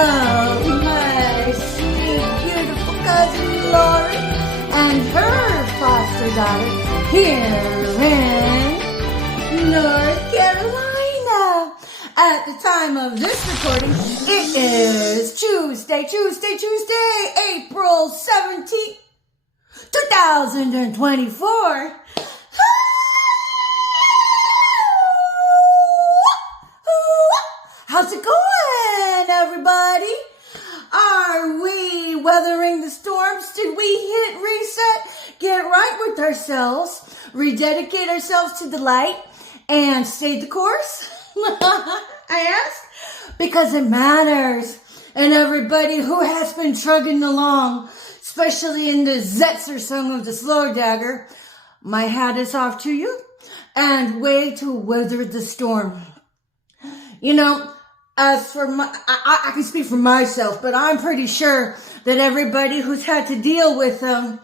Oh, my sweet, beautiful cousin Lori and her foster daughter here in North Carolina. At the time of this recording, it is Tuesday, April 17th, 2024. How's it going, everybody? Are we weathering the storms? Did we hit reset, get right with ourselves, rededicate ourselves to the light, and stay the course? I ask because it matters. And everybody who has been trugging along, especially in the Zetzer song of the Slow Dagger, my hat is off to you and way to weather the storm. You know, as for I can speak for myself, but I'm pretty sure that everybody who's had to deal with the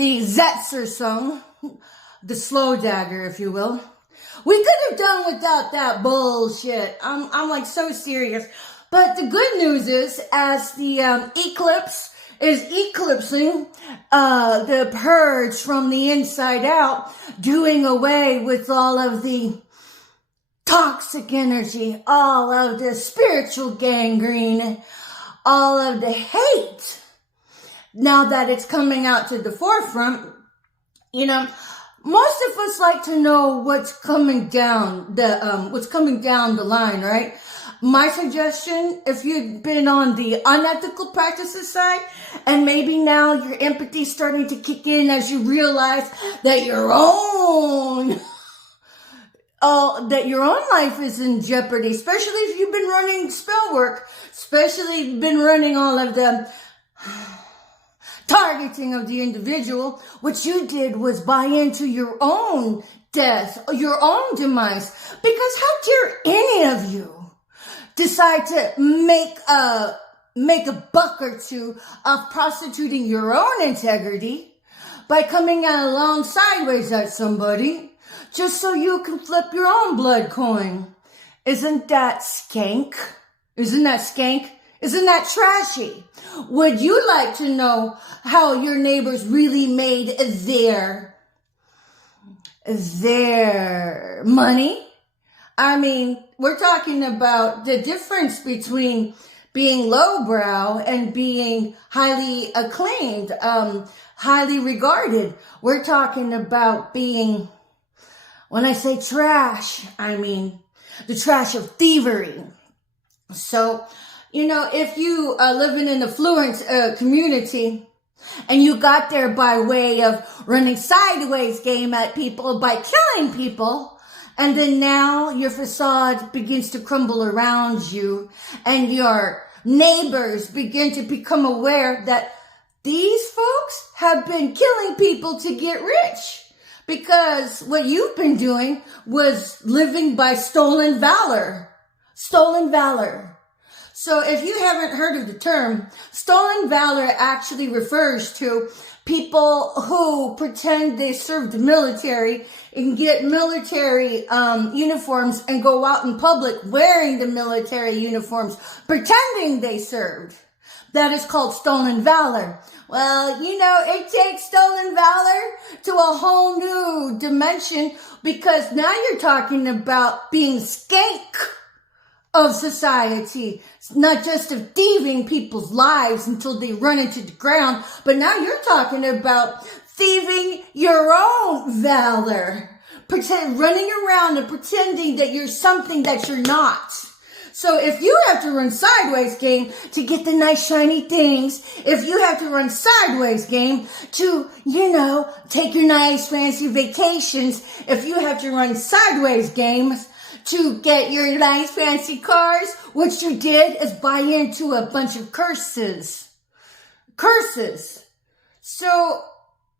Zetzer song, the Slow Dagger, if you will, we could have done without that bullshit. I'm like so serious. But the good news is, as the eclipse is eclipsing the purge from the inside out, doing away with all of the toxic energy, all of the spiritual gangrene, all of the hate. Now that it's coming out to the forefront, you know, most of us like to know what's coming down the line, right? My suggestion, if you've been on the unethical practices side, and maybe now your empathy is starting to kick in as you realize that your own life is in jeopardy, especially if you've been running spell work, especially been running all of the targeting of the individual. What you did was buy into your own death, your own demise. Because how dare any of you decide to make a buck or two of prostituting your own integrity by coming out along sideways at somebody just so you can flip your own blood coin? Isn't that skank? Isn't that skank? Isn't that trashy? Would you like to know how your neighbors really made their money? I mean, we're talking about the difference between being lowbrow and being highly acclaimed, highly regarded. We're talking about being, when I say trash, I mean the trash of thievery. So, you know, if you are living in an affluent community and you got there by way of running sideways game at people by killing people, and then now your facade begins to crumble around you and your neighbors begin to become aware that these folks have been killing people to get rich because what you've been doing was living by stolen valor. Stolen valor. So if you haven't heard of the term, stolen valor actually refers to people who pretend they serve the military and get military uniforms and go out in public wearing the military uniforms, pretending they served. That is called stolen valor. Well, you know, it takes stolen valor to a whole new dimension because now you're talking about being skank of society, not just of thieving people's lives until they run into the ground, but now you're talking about thieving your own valor, running around and pretending that you're something that you're not. So if you have to run sideways game to get the nice shiny things, if you have to run sideways game to, you know, take your nice fancy vacations, if you have to run sideways games to get your nice fancy cars, what you did is buy into a bunch of curses. Curses. So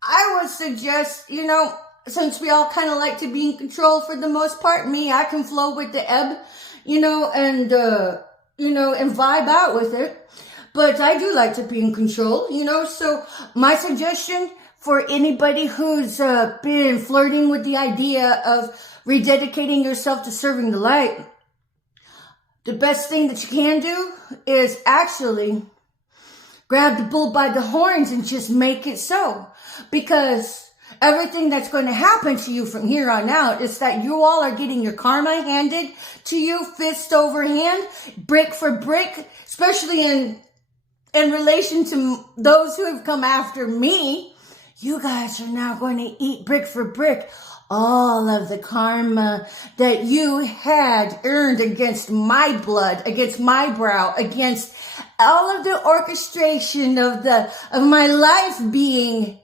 I would suggest, you know, since we all kind of like to be in control for the most part, I can flow with the ebb, you know, and vibe out with it. But I do like to be in control, you know, so my suggestion for anybody who's been flirting with the idea of rededicating yourself to serving the light, the best thing that you can do is actually grab the bull by the horns and just make it so. Because everything that's going to happen to you from here on out is that you all are getting your karma handed to you, fist over hand, brick for brick, especially in relation to those who have come after me. You guys are now going to eat brick for brick all of the karma that you had earned against my blood, against my brow, against all of the orchestration of my life being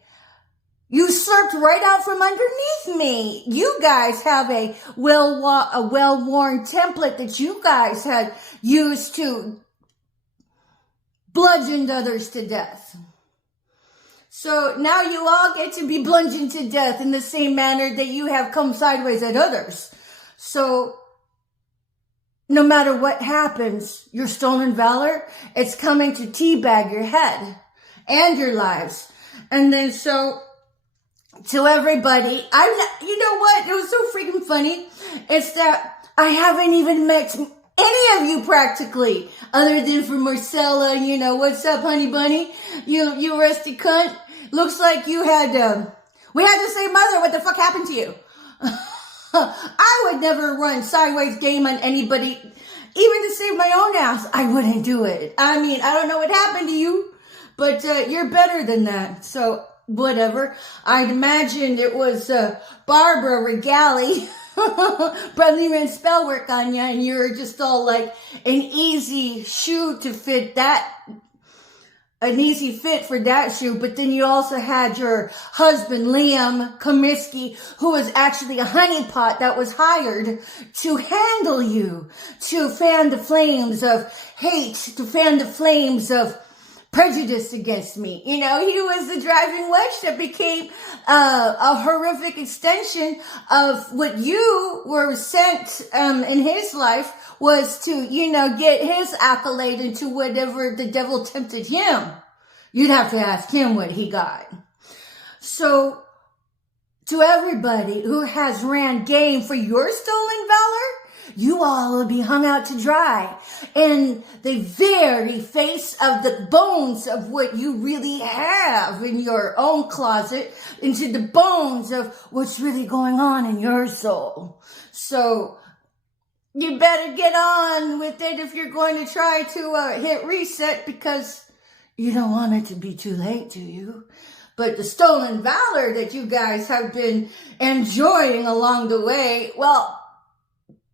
usurped right out from underneath me. You guys have a well-worn template that you guys had used to bludgeon others to death. So now you all get to be bludgeoned to death in the same manner that you have come sideways at others. So no matter what happens, your stolen valor, it's coming to teabag your head and your lives. And then so to everybody, you know what? It was so freaking funny. It's that I haven't even met any of you practically, other than for Marcella. You know, what's up, honey bunny? You rusty cunt. Looks like you had, we had to say, mother, what the fuck happened to you? I would never run sideways game on anybody, even to save my own ass. I wouldn't do it. I mean, I don't know what happened to you, but you're better than that. So whatever. I'd imagine it was Barbara Regali. Probably ran spell work on you, and you're just all like an easy shoe to fit that. An easy fit for that shoe, but then you also had your husband, Liam Comiskey, who was actually a honeypot that was hired to handle you, to fan the flames of hate, to fan the flames of prejudice against me. You know, he was the driving wedge that became a horrific extension of what you were sent in his life, was to, you know, get his accolade into whatever the devil tempted him. You'd have to ask him what he got. So, to everybody who has ran game for your stolen valor, you all will be hung out to dry in the very face of the bones of what you really have in your own closet, into the bones of what's really going on in your soul. So, you better get on with it if you're going to try to hit reset, because you don't want it to be too late, do you? But the stolen valor that you guys have been enjoying along the way, well,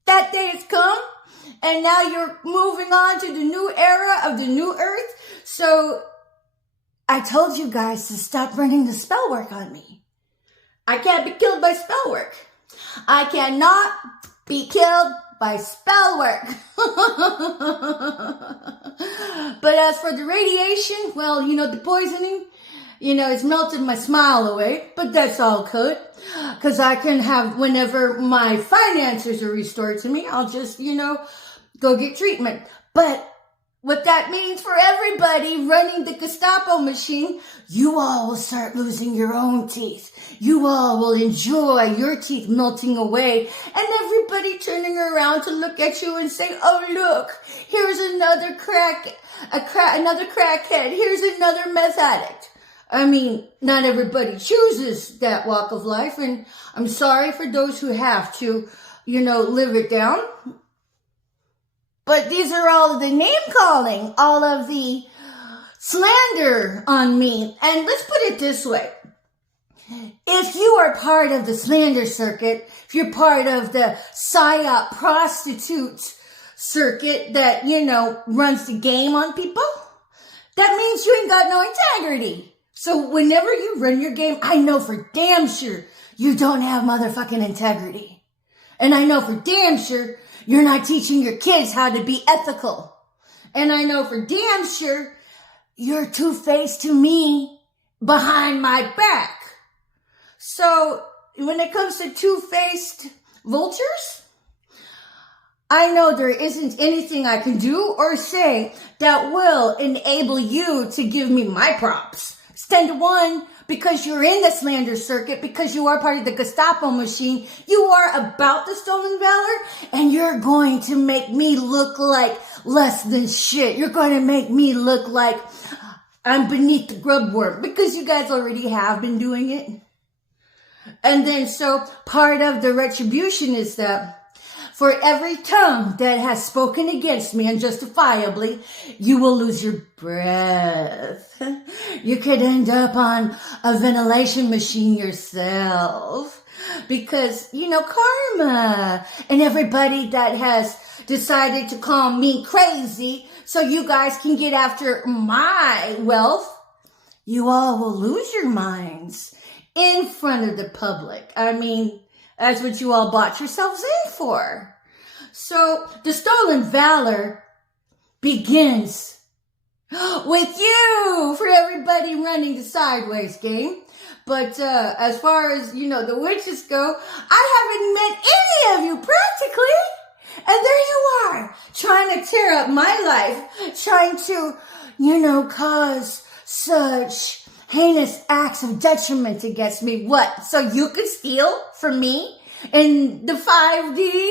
that day has come, and now you're moving on to the new era of the new earth. So I told you guys to stop running the spell work on me. I can't be killed by spell work. I cannot be killed by spell work. But as for the radiation, well, you know, the poisoning, you know, it's melted my smile away, but that's all good. Because I can have, whenever my finances are restored to me, I'll just, you know, go get treatment. But what that means for everybody running the Gestapo machine, you all will start losing your own teeth. You all will enjoy your teeth melting away, and everybody turning around to look at you and say, oh, look, here's another another crackhead. Here's another meth addict. I mean, not everybody chooses that walk of life, and I'm sorry for those who have to, you know, live it down. But these are all of the name calling, all of the slander on me. And let's put it this way. If you are part of the slander circuit, if you're part of the psyop prostitute circuit that, you know, runs the game on people, that means you ain't got no integrity. So whenever you run your game, I know for damn sure you don't have motherfucking integrity. And I know for damn sure you're not teaching your kids how to be ethical. And I know for damn sure you're two-faced to me behind my back. So when it comes to two-faced vultures, I know there isn't anything I can do or say that will enable you to give me my props. It's 10 to 1, because you're in the slander circuit, because you are part of the Gestapo machine. You are about the stolen valor, and you're going to make me look like less than shit. You're going to make me look like I'm beneath the grub worm, because you guys already have been doing it. And then so part of the retribution is that for every tongue that has spoken against me unjustifiably, you will lose your breath. You could end up on a ventilation machine yourself. Because, karma. And everybody that has decided to call me crazy so you guys can get after my wealth, you all will lose your minds in front of the public. I mean, that's what you all bought yourselves in for. So the stolen valor begins with you, for everybody running the sideways game. But as far as, the witches go, I haven't met any of you practically. And there you are, trying to tear up my life, trying to, cause such heinous acts of detriment against me. What? So you could steal from me in the 5D?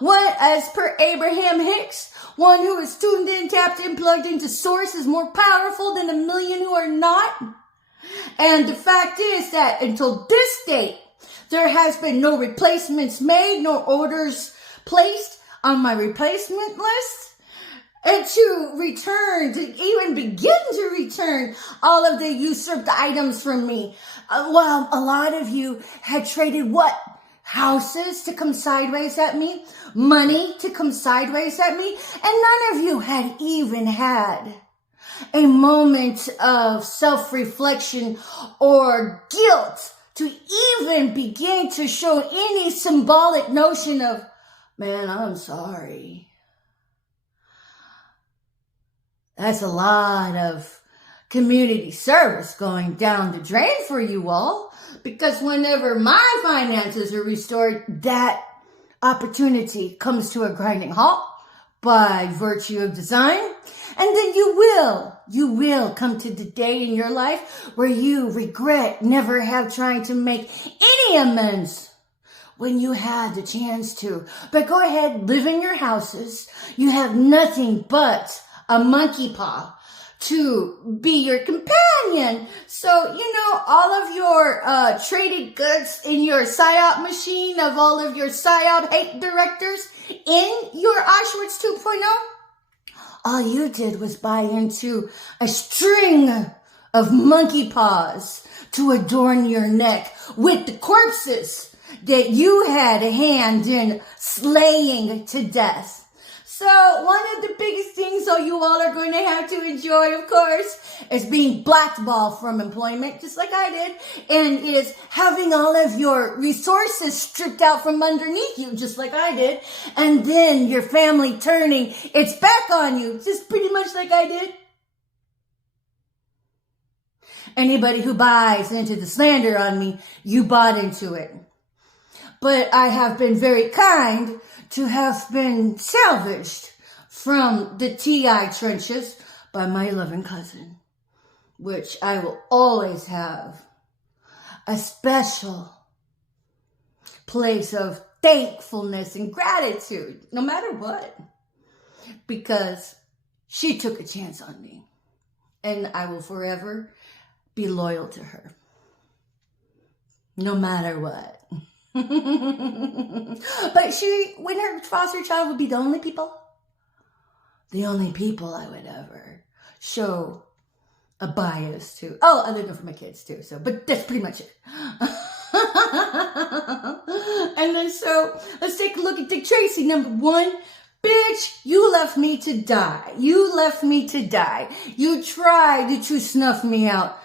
What, as per Abraham Hicks, one who is tuned in, tapped in, plugged into source is more powerful than a million who are not? And the fact is that until this date, there has been no replacements made, no orders placed on my replacement list. And to return, to even begin to return all of the usurped items from me. Well, a lot of you had traded what? Houses to come sideways at me? Money to come sideways at me? And none of you had even had a moment of self-reflection or guilt to even begin to show any symbolic notion of, man, I'm sorry. That's a lot of community service going down the drain for you all, because whenever my finances are restored, that opportunity comes to a grinding halt by virtue of design. And then you will come to the day in your life where you regret never have trying to make any amends when you had the chance to. But go ahead, live in your houses. You have nothing but a monkey paw to be your companion. So, all of your traded goods in your PSYOP machine of all of your PSYOP hate directors in your Auschwitz 2.0, all you did was buy into a string of monkey paws to adorn your neck with the corpses that you had a hand in slaying to death. So one of the biggest things you all are going to have to enjoy, of course, is being blackballed from employment, just like I did, and is having all of your resources stripped out from underneath you, just like I did, and then your family turning its back on you, just pretty much like I did. Anybody who buys into the slander on me, you bought into it. But I have been very kind to have been salvaged from the TI trenches by my loving cousin, which I will always have a special place of thankfulness and gratitude, no matter what, because she took a chance on me, and I will forever be loyal to her, no matter what. But when her foster child would be the only people I would ever show a bias to. Oh, other than for my kids too. So, but that's pretty much it. And then so let's take a look at Dick Tracy. Number one, bitch, you left me to die. You left me to die. You tried to snuff me out.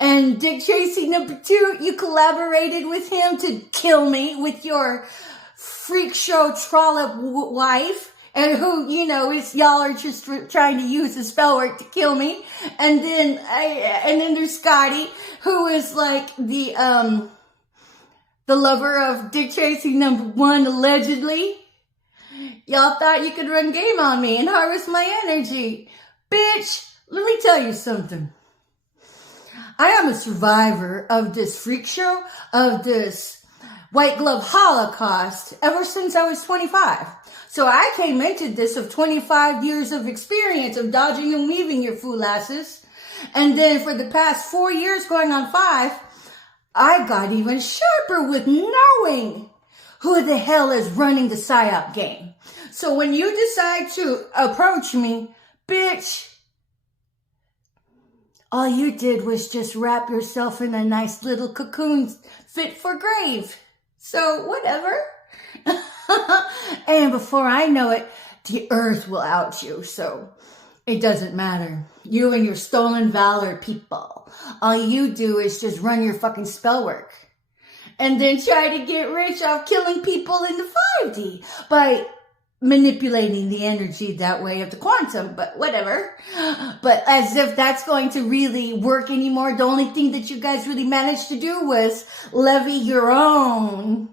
And Dick Tracy, number two, you collaborated with him to kill me with your freak show trollop wife, and who, y'all are just trying to use the spell work to kill me. And then there's Scotty, who is like the lover of Dick Tracy, number one, allegedly. Y'all thought you could run game on me and harvest my energy. Bitch, let me tell you something. I am a survivor of this freak show, of this white glove holocaust ever since I was 25. So I came into this of 25 years of experience of dodging and weaving your fool asses. And then for the past 4 years going on 5, I got even sharper with knowing who the hell is running the PSYOP game. So when you decide to approach me, bitch, all you did was just wrap yourself in a nice little cocoon fit for grave. So whatever. And before I know it, the earth will out you. So it doesn't matter. You and your stolen valor people. All you do is just run your fucking spell work. And then try to get rich off killing people in the 5D by manipulating the energy that way of the quantum, but whatever. But as if that's going to really work anymore, the only thing that you guys really managed to do was levy your own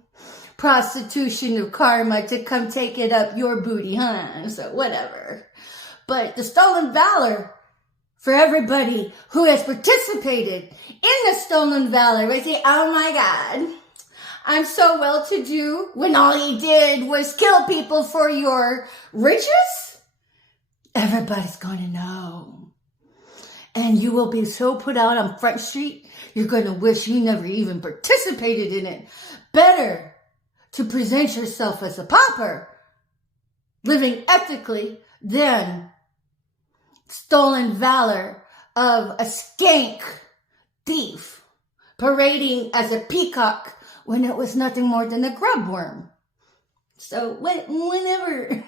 prostitution of karma to come take it up your booty, huh? So whatever. But the stolen valor, for everybody who has participated in the stolen valor, we say, oh my God, I'm so well-to-do when all he did was kill people for your riches? Everybody's going to know. And you will be so put out on Front Street, you're going to wish you never even participated in it. Better to present yourself as a pauper, living ethically, than stolen valor of a skank thief, parading as a peacock when it was nothing more than a grub worm. So whenever.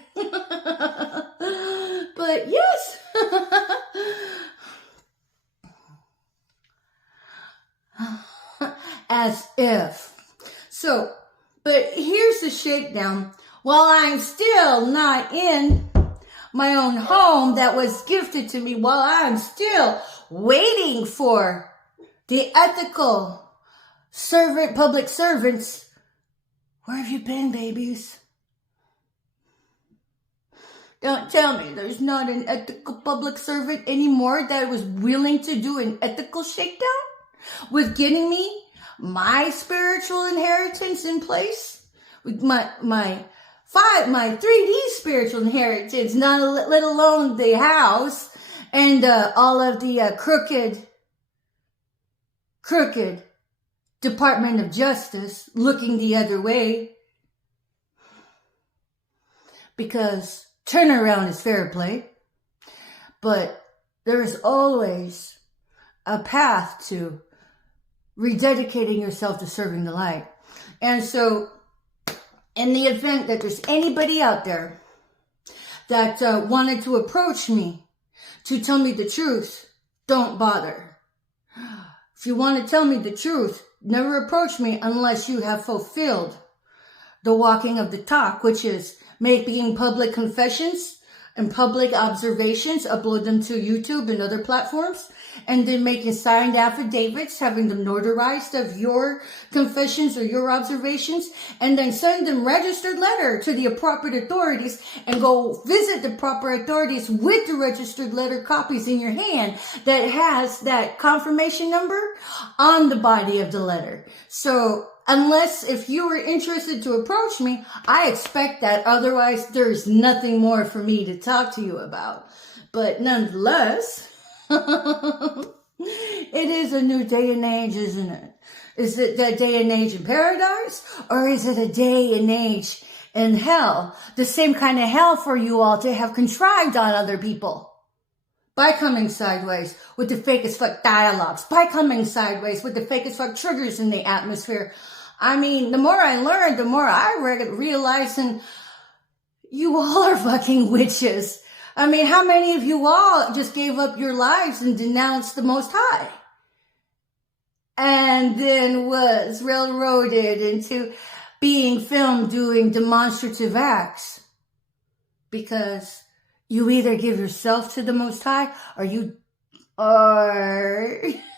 But yes. As if. So, but here's the shakedown. While I'm still not in my own home that was gifted to me, while I'm still waiting for the ethical public servants, where have you been, babies? Don't tell me there's not an ethical public servant anymore that was willing to do an ethical shakedown with getting me my spiritual inheritance in place, with my 3D spiritual inheritance, not let alone the house and all of the crooked Department of Justice looking the other way, because turnaround is fair play, but there is always a path to rededicating yourself to serving the light. And so in the event that there's anybody out there that wanted to approach me to tell me the truth, don't bother. If you want to tell me the truth, never approach me unless you have fulfilled the walking of the talk, which is making public confessions and public observations, upload them to YouTube and other platforms, and then making signed affidavits, having them notarized of your confessions or your observations, and then send them registered letter to the appropriate authorities and go visit the proper authorities with the registered letter copies in your hand that has that confirmation number on the body of the letter. So unless if you were interested to approach me, I expect that. Otherwise, there's nothing more for me to talk to you about. But nonetheless, it is a new day and age, isn't it? Is it a day and age in paradise? Or is it a day and age in hell? The same kind of hell for you all to have contrived on other people. By coming sideways with the fake as fuck dialogues. By coming sideways with the fake as fuck triggers in the atmosphere. I mean, the more I learn, the more I realize, and you all are fucking witches. I mean, how many of you all just gave up your lives and denounced the Most High? And then was railroaded into being filmed doing demonstrative acts. Because you either give yourself to the Most High or you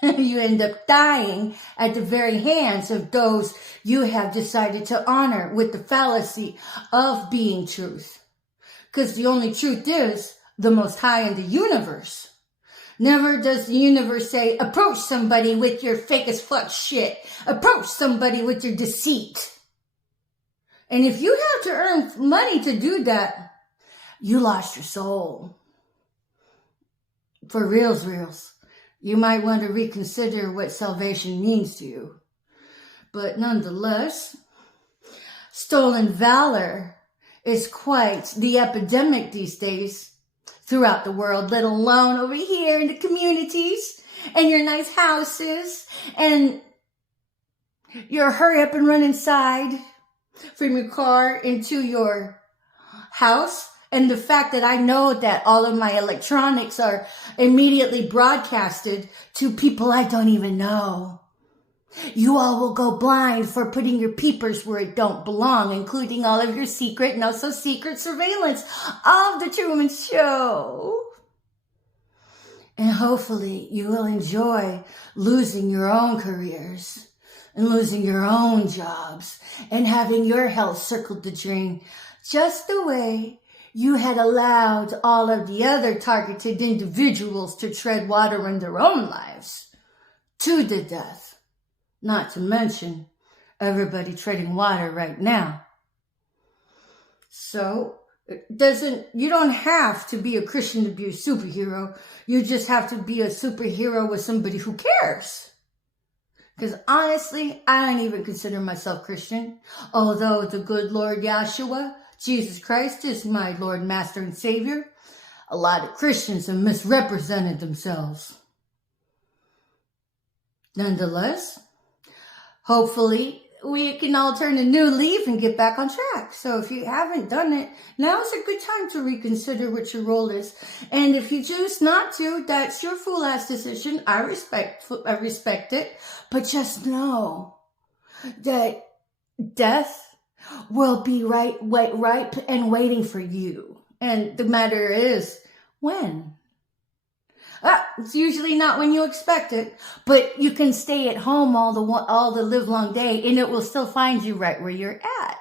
end up dying at the very hands of those you have decided to honor with the fallacy of being truth. Because the only truth is the Most High in the universe. Never does the universe say, approach somebody with your fake as fuck shit. Approach somebody with your deceit. And if you have to earn money to do that, you lost your soul. For reals. You might want to reconsider what salvation means to you. But nonetheless, stolen valor is quite the epidemic these days throughout the world, let alone over here in the communities and your nice houses and your hurry up and run inside from your car into your house. And the fact that I know that all of my electronics are immediately broadcasted to people I don't even know. You all will go blind for putting your peepers where it don't belong, including all of your secret and also secret surveillance of the Truman Show. And hopefully you will enjoy losing your own careers and losing your own jobs and having your health circled the drain just the way you had allowed all of the other targeted individuals to tread water in their own lives to the death. Not to mention everybody treading water right now. So you don't have to be a Christian to be a superhero. You just have to be a superhero with somebody who cares. Because honestly, I don't even consider myself Christian. Although the good Lord Yahshua, Jesus Christ, is my Lord, Master, and Savior. A lot of Christians have misrepresented themselves. Nonetheless, hopefully we can all turn a new leaf and get back on track. So if you haven't done it, now is a good time to reconsider what your role is. And if you choose not to, that's your fool-ass decision. I respect it. But just know that death will be ripe and waiting for you. And the matter is, when? It's usually not when you expect it, but you can stay at home all the live long day and it will still find you right where you're at.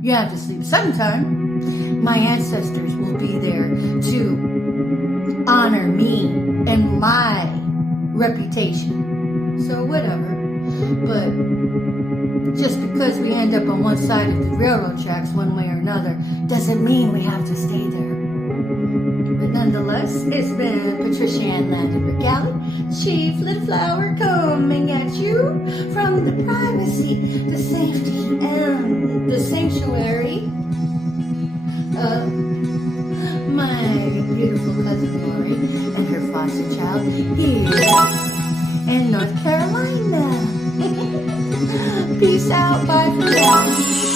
You have to sleep sometime. My ancestors will be there to honor me and my reputation. So whatever. But just because we end up on one side of the railroad tracks one way or another doesn't mean we have to stay there. But nonetheless, it's been Patricia Ann Landon McGalley, Chief Little Flower, coming at you from the privacy, the safety, and the sanctuary of my beautiful cousin Lori and her foster child here in North Carolina. Peace out, bye for now.